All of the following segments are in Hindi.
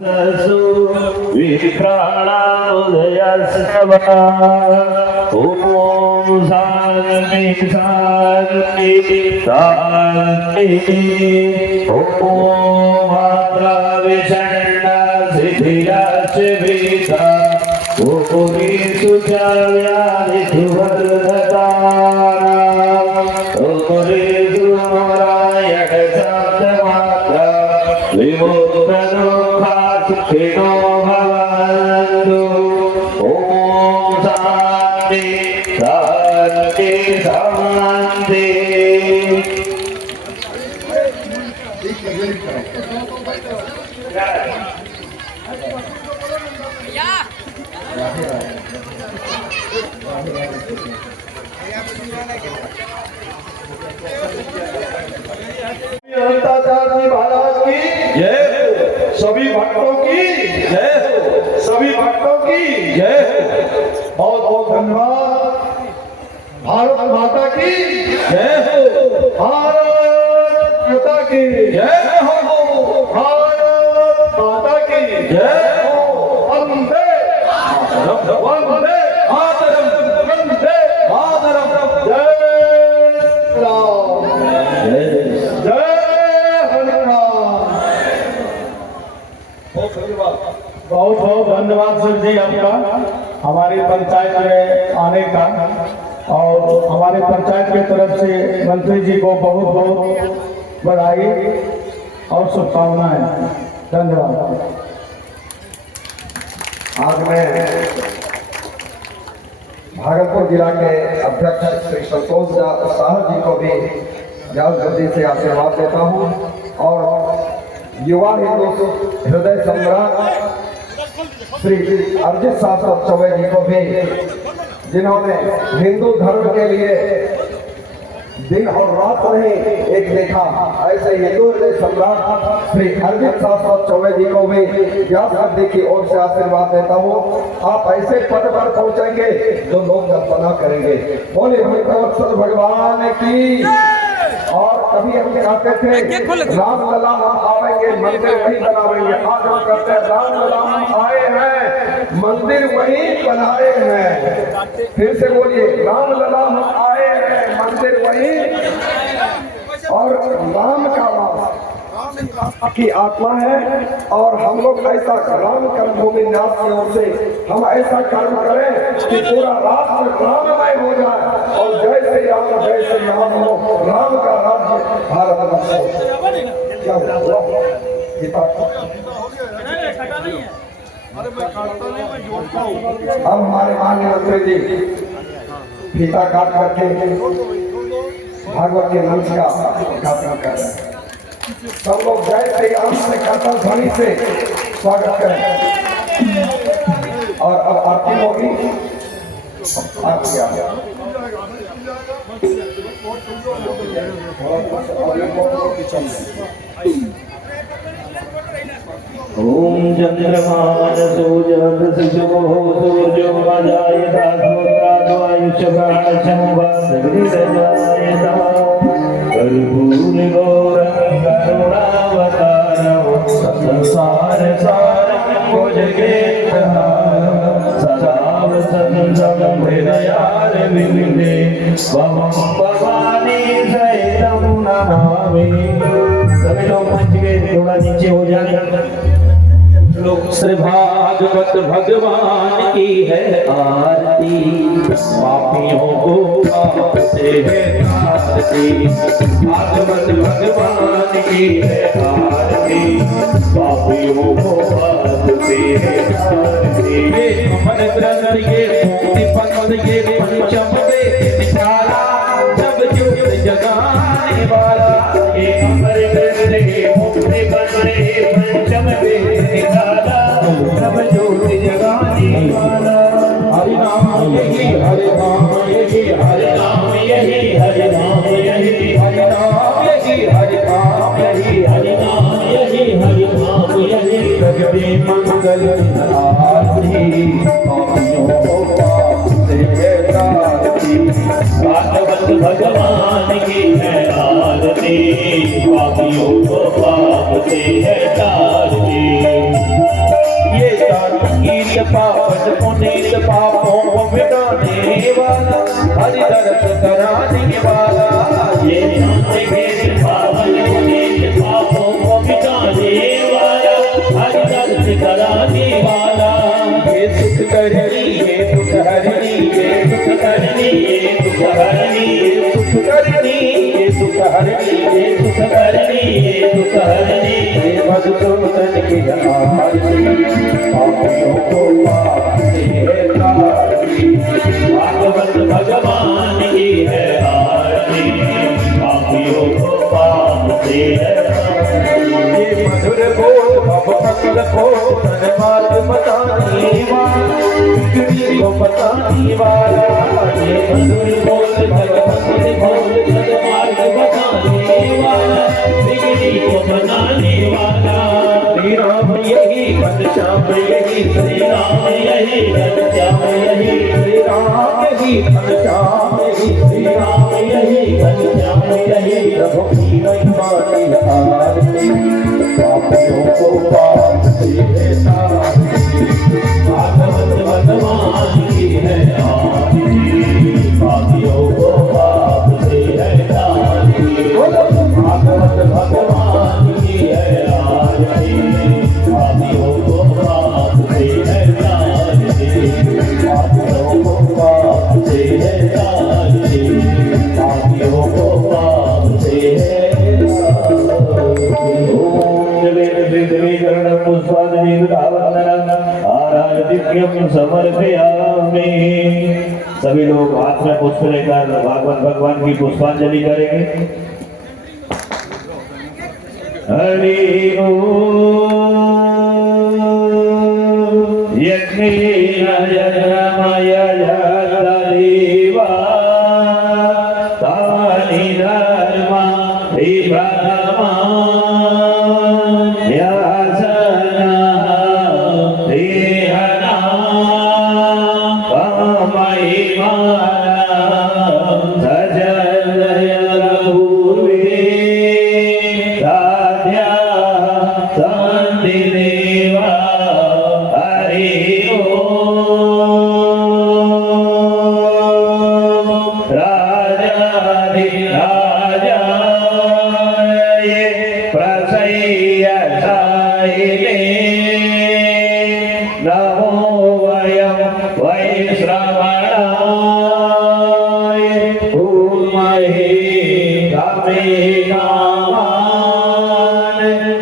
विप्राणामुदयस्तव ॐ शान्ति शान्ति शान्ति ॐ मात्राविषण्णा सिद्धिराश्रिता ओरिषु च व्याधिषु वर्धतानाम् ओरिषु नारायण शब्दमात्रा विमुक्तदुःखासुखिनो भवन्तु ॐ शान्ति शान्ति शान्ति। महाराज की जय हो, सभी भक्तों की जय हो, सभी भक्तों की जय हो। बहुत बहुत धन्यवाद। भारत माता की जय हो, भारत माता की जय हो, भारत माता की जय हो। वंदे वंदे मातरम, वंदे मातरम। जय राम, जय बहुत बहुत धन्यवाद सर जी आपका हमारी पंचायत में आने का, और हमारे पंचायत की तरफ से मंत्री जी को बहुत बहुत बधाई और शुभकामनाएं। धन्यवाद। आज मैं भागलपुर जिला के अध्यक्ष श्री संतोष शाह जी को भी जल्दी से आशीर्वाद देता हूँ, और युवा हिंदू हृदय सम्राट श्री अर्जित शास्त्र चौबे जी को भी, जिन्होंने हिंदू धर्म के लिए दिन और रात नहीं एक देखा, ऐसे हिंदू हृदय सम्राट श्री अर्जित शास्त्र चौबे जी को भी व्यास गद्दी की ओर से आशीर्वाद देता हूँ। आप ऐसे पद पर पहुंचेंगे जो लोग कल्पना करेंगे। बोले भक्तवत्सल भगवान की। और कभी हम कहते थे राम लला हम आएंगे मंदिर वही बनाएंगे, आज हम कहते हैं राम लला हम आए हैं मंदिर वही बनाए हैं। फिर से बोलिए, राम लला हम आए हैं मंदिर वही। और राम का वास की आत्मा है, और हम लोग ऐसा राम कर्मभूमि न्यास की ओर से हम ऐसा कर्म करें कि पूरा राष्ट्र राममय हो जाए, और जय श्री राम हो, राम का राज्य भारत वर्ष हो। क्या अब हमारे माननीय मंत्री जी फीता काट करके भागवत के मंच का उद्घाटन कर रहे हैं। सब लोग जय श्री राम से करतल ध्वनि से स्वागत करें। और अब आरती होगी, आरती आ गया। ओम चंद्रमान सूर्यो सूर्यो जायता सूत्राद्वायुषभाषमुवासगृहजायता कर्पूरगौरं करुणावतारं संसार सारं भुजगेन्द्रः सदा वसन्तं हृदयारविन्दे त्वं भवानी सहितं नमामि। सभी लोग मंच के थोड़ा नीचे हो जाए। श्री भागवत भगवान की है आरती, पापियों को पाप से है आरती। भागवत भगवान की है आरती, पापियों को पाप से है आरती। ये मन ग्रंथ ये मुक्ति पंथ ये पंचम वेद निकाला, जब ज्योत जगाने वाला। ये अमर ग्रंथ ये मुक्ति पंथ ये पंचम वेद निकाला, जब ज्योत जगाने वाला। हरि नाम यही हरि नाम यही हरि नाम यही हरि नाम यही हरि नाम यही हरि नाम यही हरि नाम यही हरि नाम यही। जगते मंगल आरती, पापियों को पाप से है तारती। भागवत भगवान की है आरती, पापियों को पाप से है तारती। पापज पुनीत पापों को मिटाने वाला, हरि दर्द कराने वाला। ये शांति भेद पावन पुनीत पापों को मिटाने वाला, हरि दर्द कराने वाला। ये सुख करनी, ये दुख हरनी, ये सुख करनी, ये दुख हरनी, ये सुख करनी, ये दुख हरनी, ये सुख करनी, ये दुख हरनी। हे मधुसूदन की आरती, पापियों को पाप से तारती। भागवत भगवान की है आरती, पापियों को पाप से तारती। ये मधुर बोल भव सकल को तन मार्ग बताने वाला, बिगड़ी को बताने वाला। ये मधुर बोल भगवत बोल तन मार्ग बताने वाला, बिगड़ी को बताने वाला। श्री राम यही घनश्याम यही, श्री राम यही घनश्याम यही, श्री राम यही घनश्याम यही, श्री राम यही घनश्याम यही। प्रभु की महिमानी आरती, पापियों को पाप से तारती। भागवत भगवान की है आरती, पापियों को पाप से तारती। भागवत भगवान की है आरती, पापियों को पाप से तारती। पापियों को पाप से तारती, पापियों को पाप से तारती। ओम जगन्नाथ पुष्पांजलिर्वंदनम् आराधिक्यं समर्पयामि। सभी लोग हाथ में पुष्प लेकर भागवत भगवान की पुष्पांजलि करेंगे। हरि ओम। यज्ञेन यज्ञमय जगदेवा, तानि धर्मा विभ्रमा, यासना देहना महिमा सजय रघुवीर राध्या शांति देवा। हरि ओम। राजाधिराजाय प्रसय्यसायिने नमो वयं वै श्रवणाय कुर्महे कामे कामान्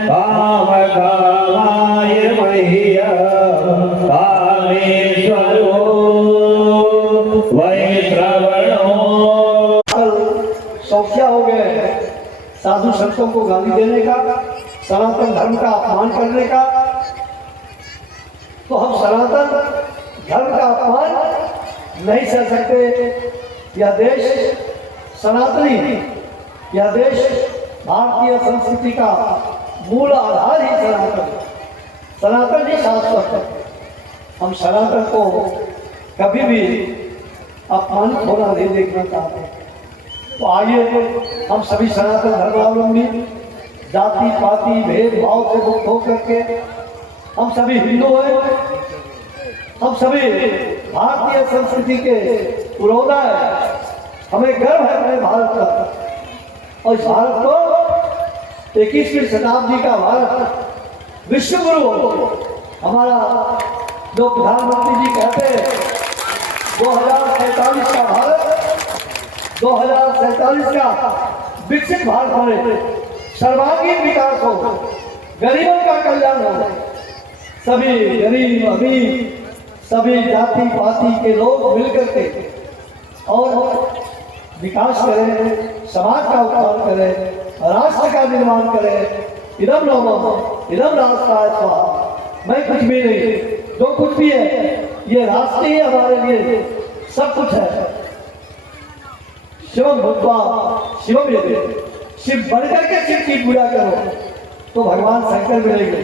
कामकामाय मह्यं कामेश्वरो वै श्रवणो। शौकिया हो गए साधु संतों को गाली देने का, सनातन धर्म का अपमान करने का। तो हम सनातन धर्म का अपमान नहीं सह सकते। यह देश सनातनी, यह देश भारतीय संस्कृति का मूल आधार ही सनातन। सनातन ही शाश्वत है। हम सनातन को कभी भी अपमानित होना नहीं देखना चाहते। तो आइए हम सभी सनातन धर्मावलंबी जाति पाति भेदभाव से मुक्त होकर के हम सभी हिंदू हैं, हम सभी भारतीय संस्कृति के पुरोधा है। हमें गर्व है अपने भारत का, और इस भारत को 21वीं शताब्दी का भारत विश्व गुरु हमारा जो प्रधानमंत्री जी कहते हैं 2047 का भारत, 2047 का विकसित भारत बने, सर्वांगीण विकास हो, गरीबों का कल्याण हो, सभी गरीब अमीर सभी जाति पाति के लोग मिलकर के और विकास करें, समाज का उत्थान करें, राष्ट्र का निर्माण करें। इदम लोगों इदम राष्ट्राय स्वाहा। मैं कुछ भी नहीं, जो कुछ भी है ये राष्ट्र ही हमारे लिए सब कुछ है। शिवम भूत्वा शिवम यदि, शिव बढ़कर के शिव की पूजा करो तो भगवान शंकर मिलेंगे।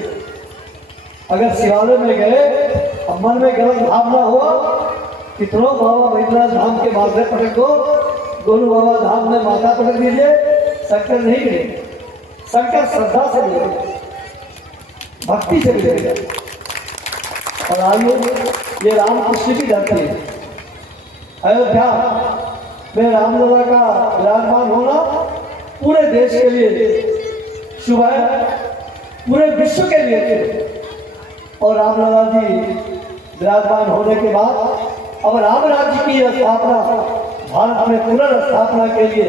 अगर शिवालय में गए और मन में गलत भावना हुआ, कितनों बाबा बैद्यनाथ धाम के माथे पटक दो, दोनों बाबा धाम में माथा पटक दीजिए, शंकर नहीं मिलेंगे। शंकर श्रद्धा से मिलेंगे, भक्ति से मिलेंगे। और आइए, ये रामकृष्ण की धरती है। अयोध्या में रामलला का विराजमान होना पूरे देश के लिए शुभ है, पूरे विश्व के लिए शुभ। और रामलला जी विराजमान होने के बाद अब राम राज्य की स्थापना, भारत में पुनर्स्थापना के लिए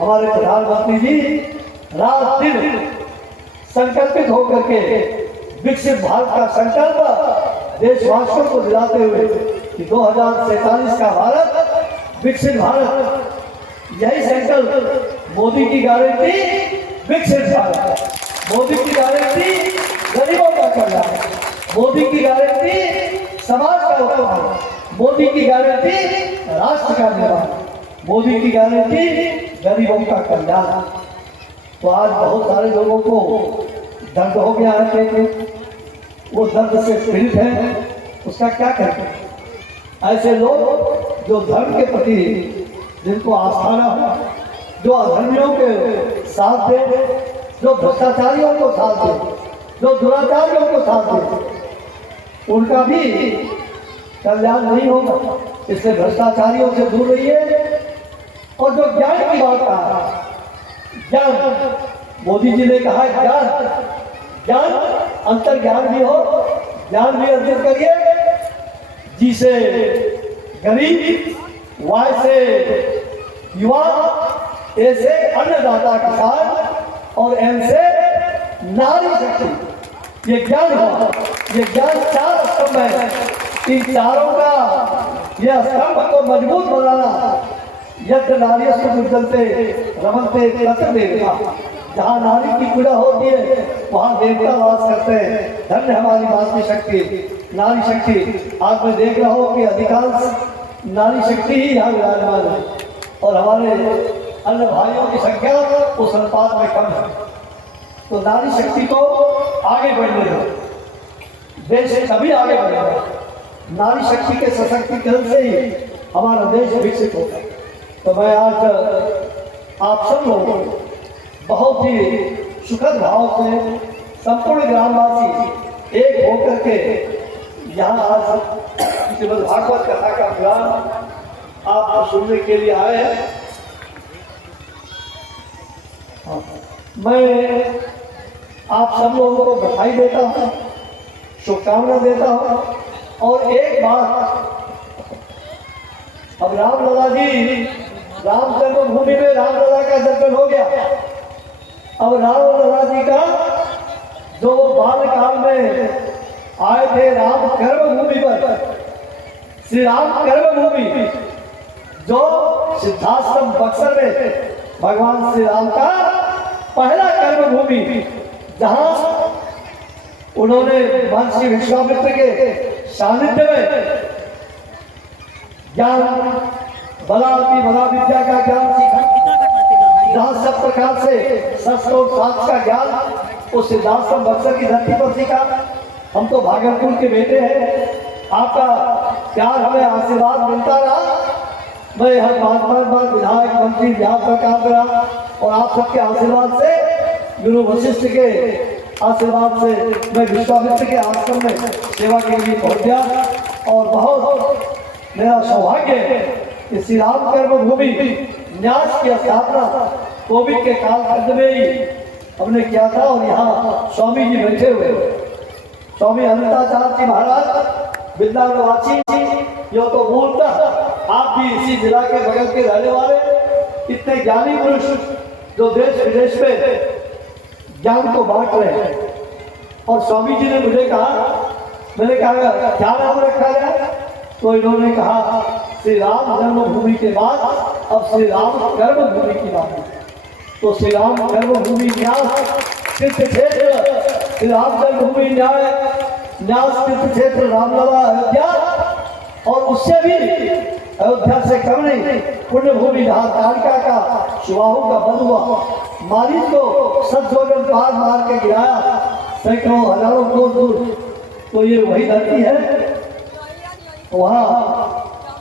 हमारे प्रधानमंत्री जी रात दिन संकल्पित होकर के विकसित भारत का संकल्प देशवासियों को दिलाते हुए कि 2047 का भारत विकसित भारत, यही संकल्प मोदी की गारंटी विकसित भारत, मोदी की गारंटी गरीबों का कल्याण, मोदी की गारंटी समाज का उत्थान, मोदी की गारंटी राष्ट्र का निर्माण, मोदी की गारंटी गरीबों का कल्याण। तो आज बहुत सारे लोगों को दर्द हो गया है पेट में, वो दर्द से पीड़ित है, उसका क्या करें? ऐसे लोग जो धर्म के प्रति जिनको आस्था न हो, जो अधर्मियों के साथ दे, जो भ्रष्टाचारियों को साथ दे, जो दुराचारियों को साथ दे, उनका भी कल्याण नहीं होगा। इसलिए भ्रष्टाचारियों से दूर रहिए। और जो ज्ञान की बात कहा, ज्ञान, मोदी जी ने कहा ज्ञान, ज्ञान अंतर ज्ञान भी हो, ज्ञान भी अर्जित करिए, जिसे गरीब, वाय से युवा, ए से अन्नदाता किसान और एन से नारी शक्ति, ये ज्ञान हो। ये ज्ञान चार स्तंभ है, इन चारों का यह स्तंभ को मजबूत बनाना। यज्ञ नार्यस्तु पूज्यन्ते रमन्ते तत्र देवता, जहाँ नारी की पूजा होती है वहाँ देवता वास करते हैं। धन्य हमारी मातृशक्ति, नारी शक्ति। आज मैं देख रहा हूँ कि अधिकांश नारी शक्ति ही यहाँ विराजमान है और हमारे अन्य भाइयों की संख्या उस अनुपात में कम है। तो नारी शक्ति को आगे बढ़ने दो, देश कभी आगे बढ़ेगा। नारी शक्ति के सशक्तिकरण से ही हमारा देश विकसित होगा। तो मैं आज आप सब लोगों को बहुत ही सुखद भाव से संपूर्ण ग्रामवासी एक होकर के यहाँ आज श्रीमद् भागवत कथा का प्लान आप सुनने के लिए आए हैं। मैं आप सब लोगों को बधाई देता हूँ, शुभकामना देता हूँ। और एक बात, अब रामलला जी, राम जन्मभूमि में रामलला का दर्शन हो गया। अब रामलला जी का जो बालकाल में आए थे राम कर्मभूमि पर, श्री राम कर्मभूमि जो सिद्धाश्रम बक्सर में भगवान श्री राम का पहला कर्मभूमि, जहां उन्होंने महर्षि विश्वामित्र के सानिध्य में ज्ञान, बला विद्या का ज्ञान सीखा, जहाँ सब प्रकार से शस्त्र और शास्त्र का ज्ञान उस सिद्धाश्रम बक्सर की धरती पर सीखा। हम तो भागलपुर के बेटे हैं, आपका प्यार हमें आशीर्वाद मिलता रहा। मैं हर 5 बार विधायक मंत्री बिहार सरकार में रहा और आप सबके आशीर्वाद से, गुरु वशिष्ठ के आशीर्वाद से मैं विश्वामित्र के आश्रम में सेवा के लिए पहुंच गया। और बहुत मेरा सौभाग्य है कि श्री राम कर्मभूमि न्यास की स्थापना कोविड के कालखंड में ही हमने किया था। और यहाँ स्वामी जी बैठे हुए, स्वामी अनंताचार्य जी महाराज वृंदावनवासी जी, यो तो मूलतः आप भी इसी जिला के बगल के रहने वाले, इतने ज्ञानी पुरुष जो देश विदेश में ज्ञान को बांट रहे हैं। और स्वामी जी ने मुझे कहा, मैंने कहा क्या नाम रखा जाए, तो इन्होंने कहा श्री राम जन्मभूमि के बाद अब श्री राम कर्मभूमि की बात है। तो श्री राम कर्मभूमि न्यास तीर्थ क्षेत्र, श्री राम जन्मभूमि न्यास तीर्थ क्षेत्र रामलला अयोध्या, और उससे भी अयोध्या से कम नहीं पुण्य भूमि जहाँ तारिका का सुबाहु का बंद हुआ, मालिक को सदजोजन पार मार के गिराया सैकड़ों हजारों कोस दूर। तो ये वही धरती है, वहाँ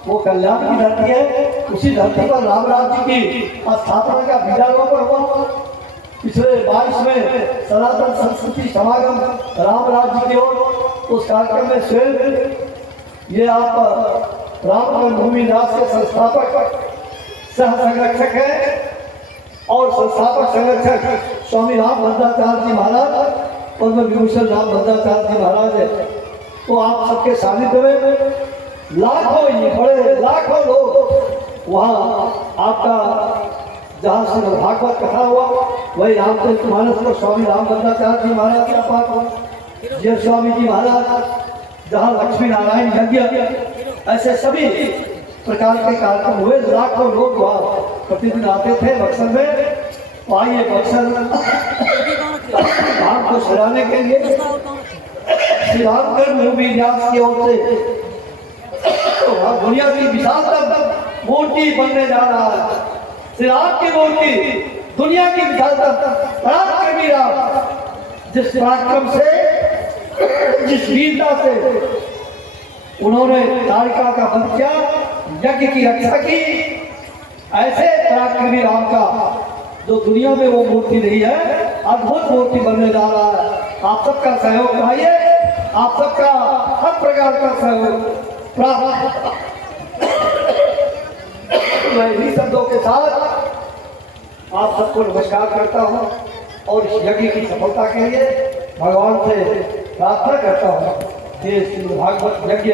वो कल्याण की धरती है। उसी धरती पर राम राज्य की स्थापना का बीजारोपण हुआ। पिछले 22 में सनातन संस्कृति समागम राम राज्य की ओर उस कार्यक्रम में स्वयं ये आप राम जन्मभूमि न्यास के संस्थापक सह संरक्षक है और संस्थापक संरक्षक स्वामी राम भद्राचार्य जी महाराज पद्म विभूषण राम भद्राचार्य जी महाराज है। तो आप सबके सानिध्य में लाखों ये बड़े लाखों लोग वहाँ आपका जहाँ से भागवत कथा हुआ वही रामचरितमानस पर स्वामी राम भद्राचार्य जी महाराज का पाठ हुआ। जय स्वामी जी महाराज जहाँ लक्ष्मी नारायण यज्ञ ऐसे सभी प्रकार के कार्यक्रम हुए। लाखों लोग वहाँ प्रतिदिन आते थे बक्सर में। तो आइए बक्सर धाम को सजाने के लिए श्री रामगढ़ मूवी न्यास की ओर से तो दुनिया की विशालतम मूर्ति बनने जा रहा है। श्री राम की मूर्ति दुनिया की विशालतम पराक्रमी राम जिस पराक्रम से जिस वीरता से उन्होंने तारिका का वध किया यज्ञ की रक्षा की ऐसे पराक्रमी राम का जो दुनिया में वो मूर्ति नहीं है अद्भुत मूर्ति बनने जा रहा है। आप सबका सहयोग चाहिए आप सबका हर प्रकार का सहयोग प्राप्त। मैं इन्हीं शब्दों के साथ आप सबको नमस्कार करता हूँ और इस यज्ञ की सफलता के लिए भगवान से प्रार्थना करता हूँ कि श्रीमद् भागवत यज्ञ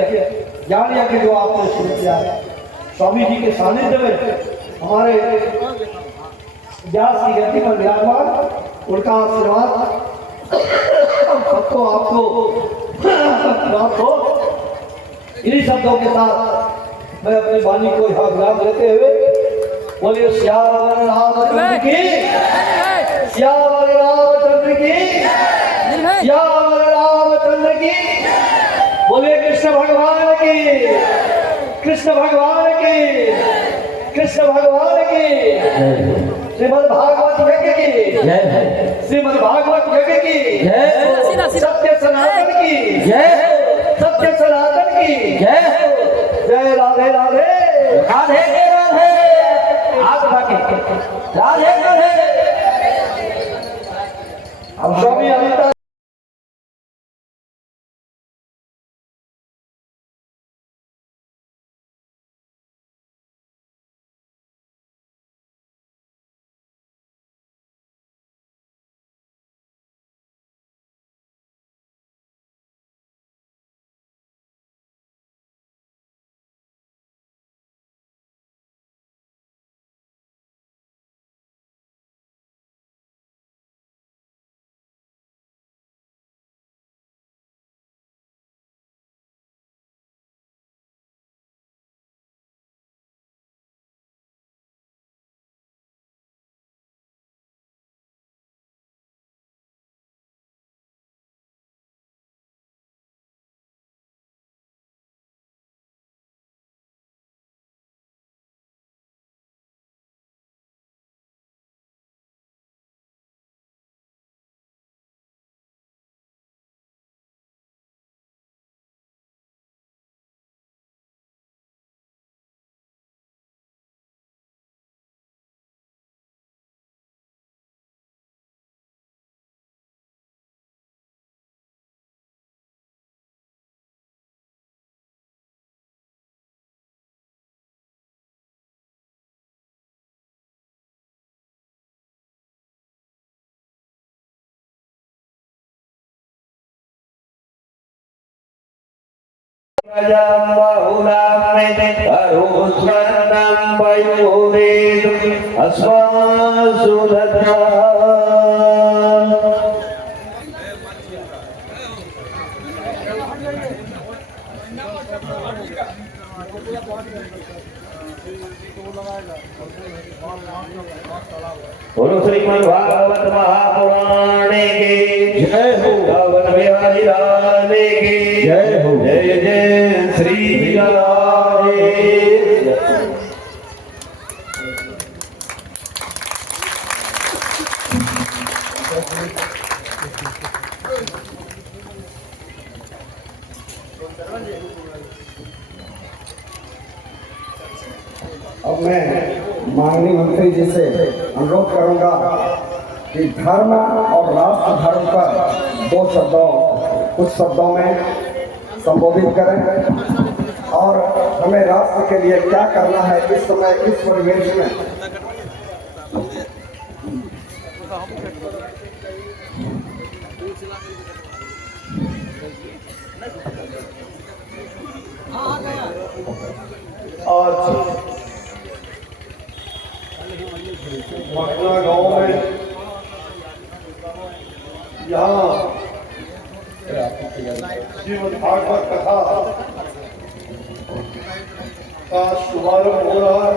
ज्ञान यज्ञ जो आपने शुरू किया है स्वामी जी के सानिध्य में हमारे व्यास की गति पर विराजमान उनका आशीर्वाद सबको आपको प्राप्त हो। इन्हीं शब्दों के साथ मैं अपनी वाणी को यहाँ विराम देते हुए बोलिए श्यावर रामचंद्र की श्यावर रामचंद्र की श्यावर रामचंद्र की बोलिए कृष्ण भगवान की कृष्ण भगवान की कृष्ण भगवान की श्रीमद् भागवत यज्ञ की श्रीमद् भागवत यज्ञ की सत्य सनातन की सत्य सनातन की जय राधे राधे राधे राधे आग भागे राधे राधे। अब स्वामी अमिता बोलो श्रीमद् भागवत महापुराणे की जय हो पवन बिहारी लाल की जय हो जय जय श्री राधे। अब मैं माननीय मंत्री जी से अनुरोध करूंगा कि धर्म और राष्ट्र धर्म पर कुछ शब्दों में संबोधित करें और हमें राष्ट्र के लिए क्या करना है इस समय इस परिवेश में। आज मखना गांव में यहाँ श्रीमद् भागवत कथा का शुभारंभ हो रहा है।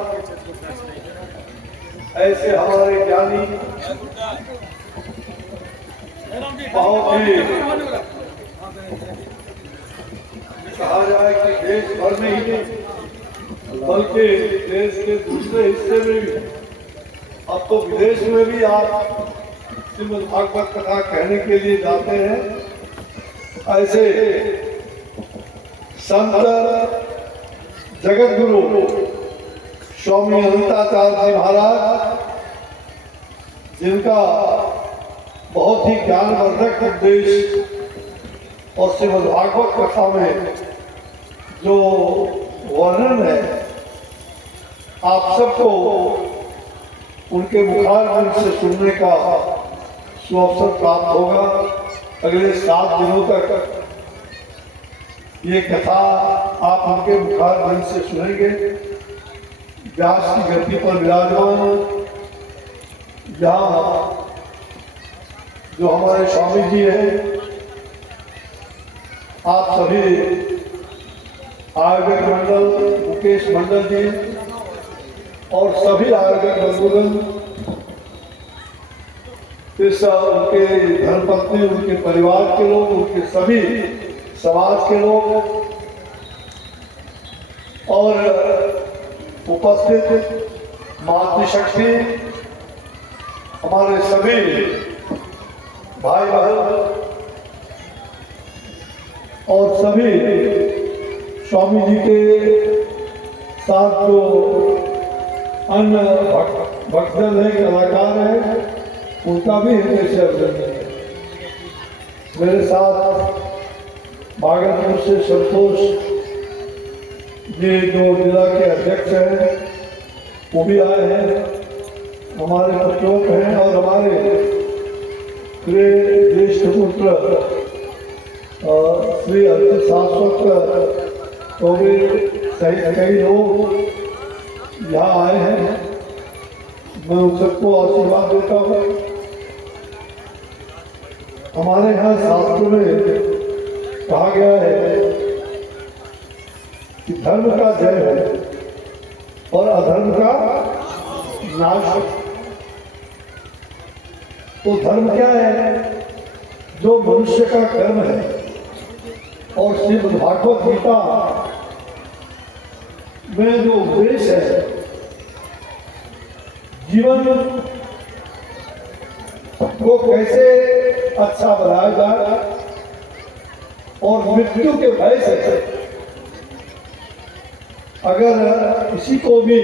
ऐसे हमारे ज्ञानी बहुत ही कहा जाए कि देश भर में ही नहीं बल्कि देश के दूसरे हिस्से में भी, अब तो विदेश में भी आप श्रीमद् भागवत कथा कहने के लिए जाते हैं। ऐसे संत जगत गुरु स्वामी अनंताचार्य जी महाराज, जिनका बहुत ही ज्ञानवर्धक उपदेश और श्रीमद् भागवत कथा में जो वर्णन है, आप सबको उनके मुखारबिंद से सुनने का सुअवसर प्राप्त होगा। अगले 7 दिनों तक ये कथा आप उनके मुखारबिंद से सुनेंगे। व्यास की गद्दी पर विराजमान यहाँ जो हमारे स्वामी जी हैं, आप सभी आयोजक मंडल, मुकेश मंडल जी और सभी आयोजक बंधुगण, इस उनके धर्मपत्नी, उनके परिवार के लोग, उनके सभी समाज के लोग और उपस्थित मातृशक्ति, हमारे सभी भाई बहन और सभी स्वामी जी के साथ जो अन्य भक्तजन है, कलाकार हैं, उनका भी हृदय से अभिनंदन है। मेरे साथ भागलपुर से संतोष जी जो जिला के अध्यक्ष हैं वो भी आए हैं, हमारे पुत्रों हैं और हमारे प्रिय ज्येष्ठ पुत्र श्री अंत शाश्वत कोविद सहित कई लोग यहाँ आए हैं। मैं उन सबको आशीर्वाद देता हूँ। हमारे यहाँ शास्त्र में कहा गया है कि धर्म का जय हो और अधर्म का नाश हो। तो धर्म क्या है? जो मनुष्य का कर्म है। और श्रीमद् भागवत गीता में जो उपदेश है, जीवन को कैसे अच्छा बनाया जाए और मृत्यु के भय से अगर किसी को भी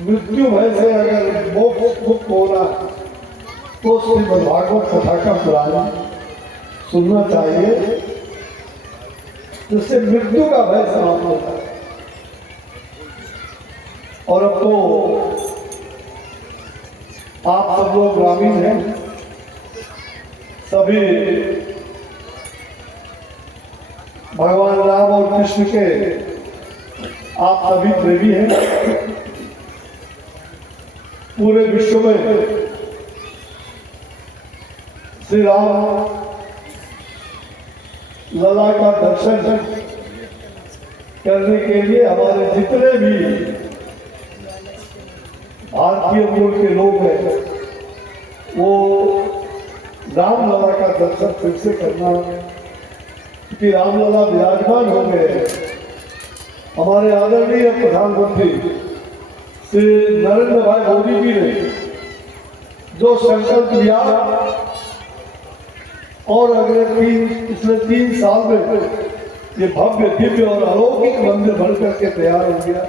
मृत्यु भय से अगर मुक्त होना तो श्रीमद् भागवत कथा का पुराण सुनना चाहिए, जिससे मृत्यु का भय समाप्त होता है। और अब तो आप सब लोग ग्रामीण हैं, सभी भगवान राम और कृष्ण के आप सभी प्रेमी हैं। पूरे विश्व में श्री राम लला का दर्शन करने के लिए हमारे जितने भी भारतीय मूल के लोग हैं, वो रामलला का दर्शन फिर से करना, क्योंकि रामलला विराजमान हो गए। हमारे आदरणीय प्रधानमंत्री श्री नरेंद्र भाई मोदी जी ने जो संकल्प लिया और अगले पिछले 3 साल में ये भव्य दिव्य और अलौकिक मंदिर बन करके तैयार हो गया।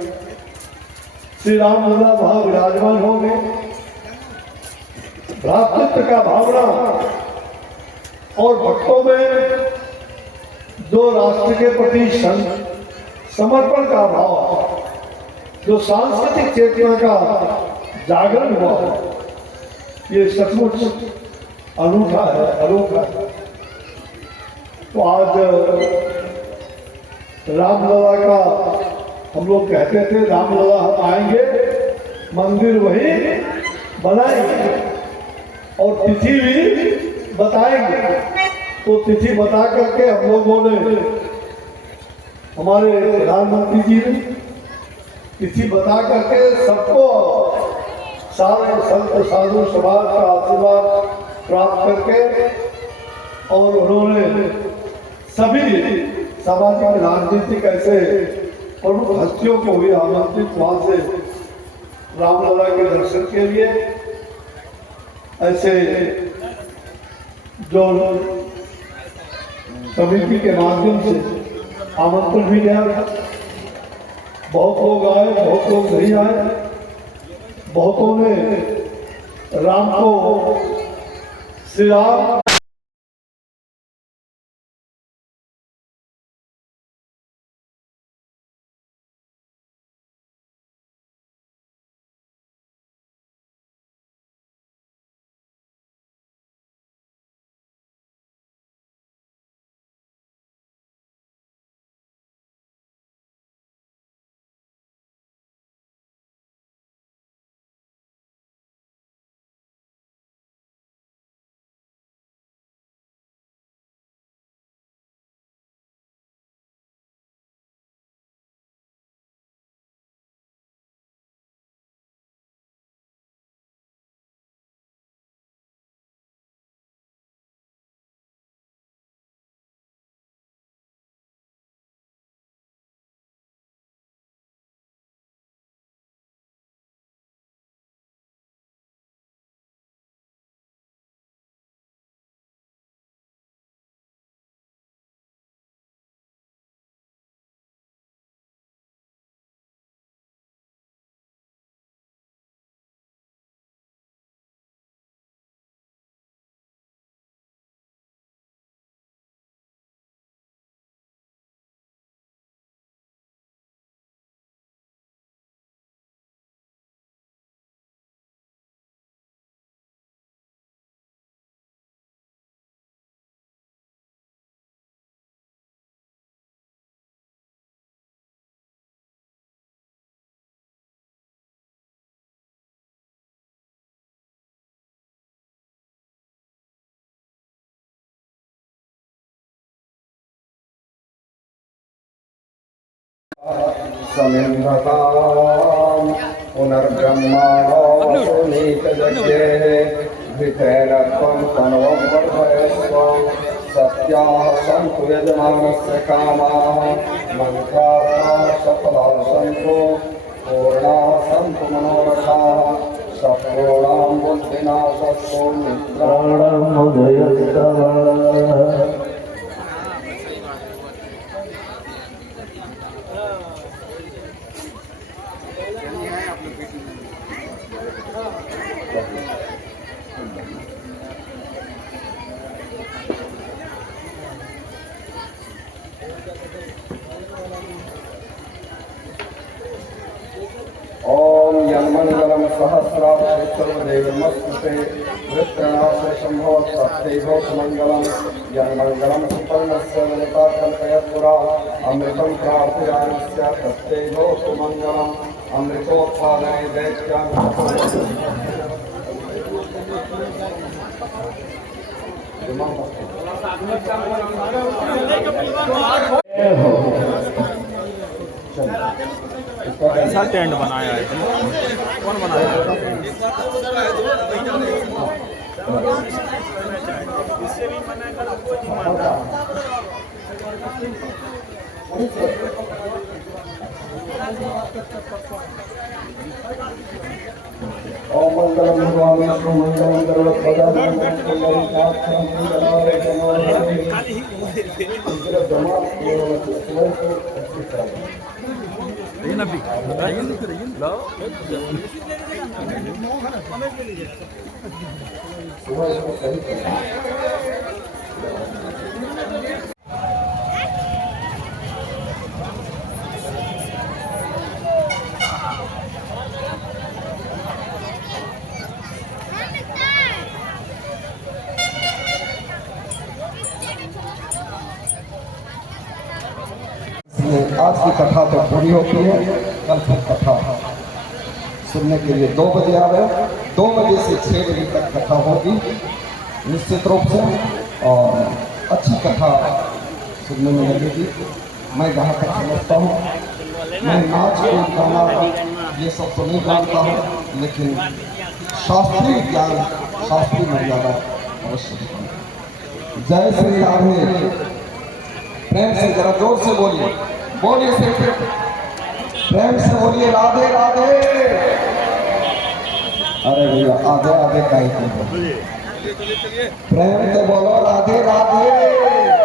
श्री रामलला वहाँ विराजमान होंगे भ्रातृत्व का भावना और भक्तों में जो राष्ट्र के प्रति समर्पण का भाव, जो सांस्कृतिक चेतना का जागरण हुआ, ये सचमुच अनूठा है, अनोखा है। तो आज रामलला का हम लोग कहते थे, रामलला हम आएंगे, मंदिर वही बनाएंगे और तिथि भी बताएंगे। तो तिथि बता करके हम लोगों ने, हमारे प्रधानमंत्री जी ने तिथि बता करके सबको, सारे संत साधु समाज का आशीर्वाद प्राप्त करके, और उन्होंने सभी सामाजिक राजनीतिक ऐसे प्रमुख हस्तियों को भी आमंत्रित वहां से रामलला के दर्शन के लिए, ऐसे जो समिति के माध्यम से आमंत्रण भी गया। बहुत लोग आए, बहुत लोग नहीं आए। बहुतों ने राम को, श्री राम समिन्धताम् पुनर्ब्रह्माणोऽसुनीतयज्ञे भितेन त्वं तनवं वर्धयस्व। सत्याः सन्तु यजमानस्य कामाः, मन्त्रार्थाः सफलाः सन्तु, पूर्णाः सन्तु मनोरथाः, सपूर्णां बुद्धिनाशस्तु प्राणमुदयस्तव। ओम यन्मंगलम सहस्राक्षरदेवमस्तुते वृत्रनाश शंभो सत्यैव मंगलम। यन्मंगलम सुपर्णस्य वनिता कल्पयत्पुरा अमृतं प्रार्थयामस्य तस्यैव मंगलम। अमृतोत्पादने दैत्यान् कैसा टेंट बनाया है? कौन बनाया है? इससे भी मना कर, आपको नहीं मानता। ओम मंगलम भगवान विष्णु मंगलम गरुड़ध्वजा मंगलम पुंडरीकाक्षं मंगलाय सुबह इसको सही करना। आज की कथा तो पूरी होती है, कल फिर कथा सुनने के लिए 2 बजे आ रहे, 2 बजे से 6 बजे तक कथा होगी निश्चित रूप से, और अच्छी कथा सुनने में लगेगी। मैं जहाँ तक समझता हूँ, मैं नाच को गाना ये सब तो नहीं जानता हूँ, लेकिन शास्त्रीय ज्ञान, शास्त्रीय मर्यादा अवश्य है। जय श्री राधे। प्रेम से जरा जोर से बोलिए, बोलिए सिर्फ प्रेम से बोलिए, राधे राधे। अरे भैया आधे आधे का ही प्रेम से बोलो, राधे राधे।